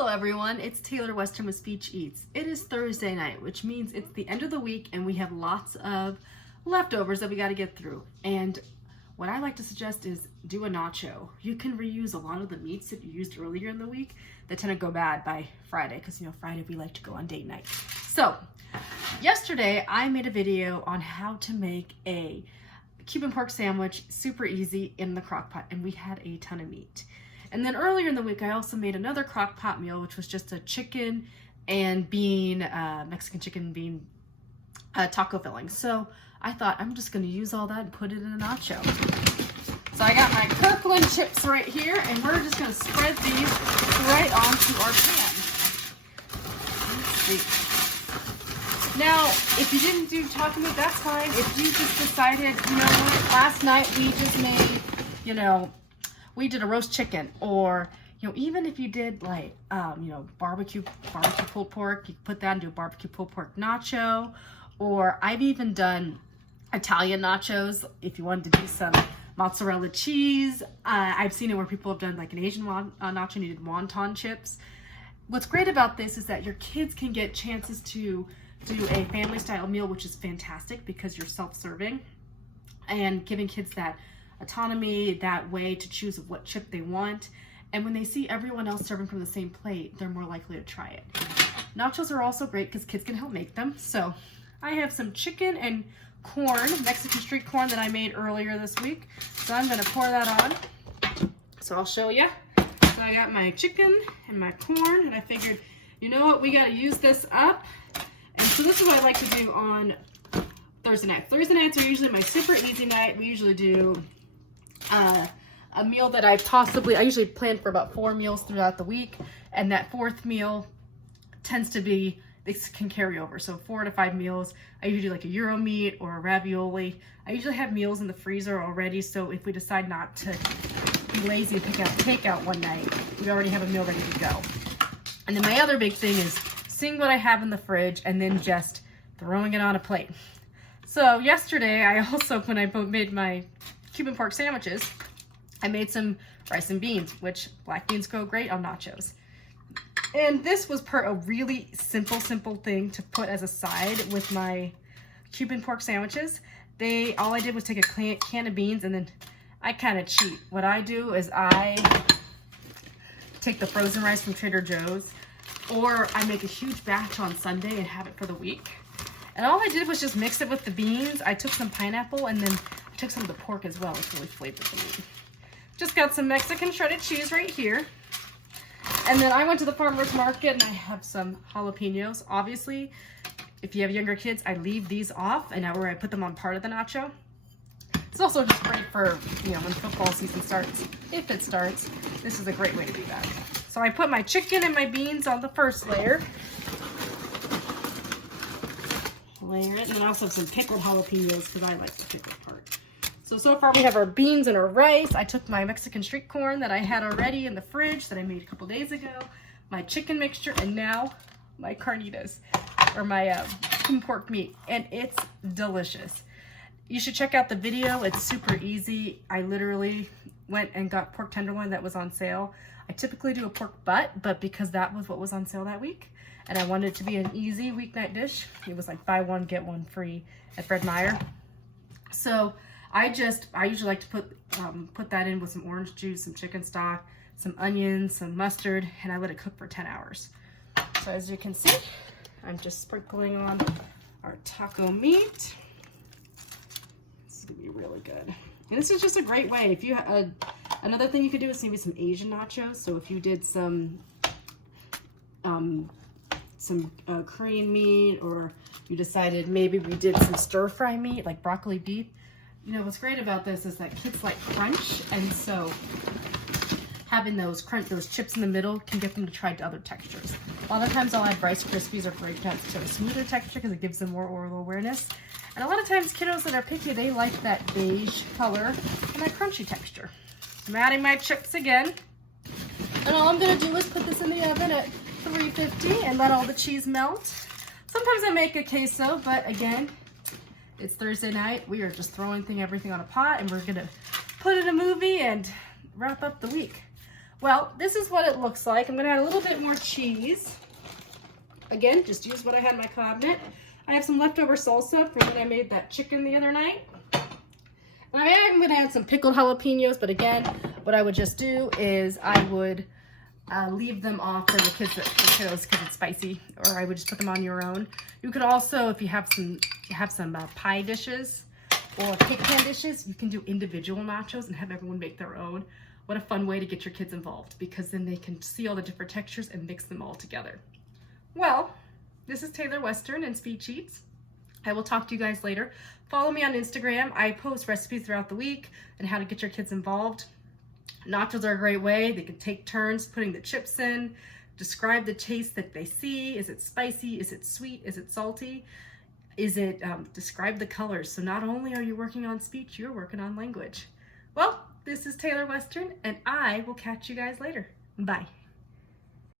Hello everyone, it's Taylor Western with Speech Eats. It is Thursday night, which means it's the end of the week and we have lots of leftovers that we got to get through. And what I like to suggest is do a nacho. You can reuse a lot of the meats that you used earlier in the week that tend to go bad by Friday, because Friday we like to go on date night. So yesterday I made a video on how to make a Cuban pork sandwich super easy in the crock pot, and we had a ton of meat. And then earlier in the week, I also made another crock pot meal, which was just a chicken and bean, Mexican chicken bean taco filling. So I thought I'm just gonna use all that and put it in a nacho. So I got my Kirkland chips right here, and we're just gonna spread these right onto our pan. Let's see. Now, if you didn't do taco meat, that's fine. If you just decided, last night we just made, we did a roast chicken, or even if you did like barbecue pulled pork, you can put that into a barbecue pulled pork nacho. Or I've even done Italian nachos if you wanted to do some mozzarella cheese. I've seen it where people have done like an Asian nacho and you did wonton chips. What's great about this is that your kids can get chances to do a family style meal, which is fantastic because you're self-serving and giving kids that autonomy, that way to choose what chip they want. And when they see everyone else serving from the same plate, they're more likely to try it. Nachos are also great because kids can help make them. So I have some chicken and corn, Mexican street corn that I made earlier this week. So I'm gonna pour that on. So I'll show you. So I got my chicken and my corn, and I figured, you know what, we gotta use this up. And so this is what I like to do on Thursday nights. Thursday nights are usually my super easy night. We usually do a meal that I usually plan for about 4 meals throughout the week, and that 4th meal tends to be, this can carry over. So 4 to 5 meals. I usually do like a Euro meat or a ravioli. I usually have meals in the freezer already, so if we decide not to be lazy and pick out takeout one night, we already have a meal ready to go. And then my other big thing is seeing what I have in the fridge and then just throwing it on a plate. So yesterday, I also, when I made my Cuban pork sandwiches, I made some rice and beans, which black beans go great on nachos. And this was a really simple thing to put as a side with my Cuban pork sandwiches. All I did was take a can of beans, and then I kind of cheat. What I do is I take the frozen rice from Trader Joe's, or I make a huge batch on Sunday and have it for the week. And all I did was just mix it with the beans. I took some pineapple, and then I took some of the pork as well. It's really flavored the meat. Just got some Mexican shredded cheese right here. And then I went to the farmer's market and I have some jalapenos. Obviously, if you have younger kids, I leave these off, and now where I put them on part of the nacho. It's also just great for, when football season starts. If it starts, this is a great way to do that. So I put my chicken and my beans on the first layer. Layer it, and then I also have some pickled jalapenos because I like the pickled part. So far we have our beans and our rice. I took my Mexican street corn that I had already in the fridge that I made a couple days ago, my chicken mixture, and now my carnitas, or my pork meat, and it's delicious. You should check out the video. It's super easy. I literally went and got pork tenderloin that was on sale. I typically do a pork butt, but because that was what was on sale that week, and I wanted it to be an easy weeknight dish, it was like buy one, get one free at Fred Meyer. So I usually like to put that in with some orange juice, some chicken stock, some onions, some mustard, and I let it cook for 10 hours. So as you can see, I'm just sprinkling on our taco meat. This is gonna be really good. And this is just a great way. If you another thing you could do is maybe some Asian nachos. So if you did some Korean meat, or you decided maybe we did some stir-fry meat like broccoli beef. What's great about this is that kids like crunch, and so having those chips in the middle can get them to try other textures. A lot of times I'll add Rice Krispies or Grape Nuts to a smoother texture because it gives them more oral awareness. And a lot of times kiddos that are picky, they like that beige color and that crunchy texture. I'm adding my chips again. And all I'm gonna do is put this in the oven at 350 and let all the cheese melt. Sometimes I make a queso, but again, it's Thursday night. We are just throwing everything on a pot, and we're gonna put in a movie and wrap up the week. Well, this is what it looks like. I'm gonna add a little bit more cheese. Again, just use what I had in my cabinet. I have some leftover salsa from when I made that chicken the other night. And I am gonna add some pickled jalapenos, but again, what I would just do is I would leave them off for the kids, the kiddos, because it's spicy, or I would just put them on your own. You could also, if you have some pie dishes or cake pan dishes, you can do individual nachos and have everyone make their own. What a fun way to get your kids involved, because then they can see all the different textures and mix them all together. Well, this is Taylor Western and Speech Eats. I will talk to you guys later. Follow me on Instagram. I post recipes throughout the week and how to get your kids involved. Nachos are a great way. They can take turns putting the chips in, describe the taste that they see. Is it spicy? Is it sweet? Is it salty? Is it, describe the colors. So not only are you working on speech, you're working on language. Well, this is Taylor Western, and I will catch you guys later. Bye.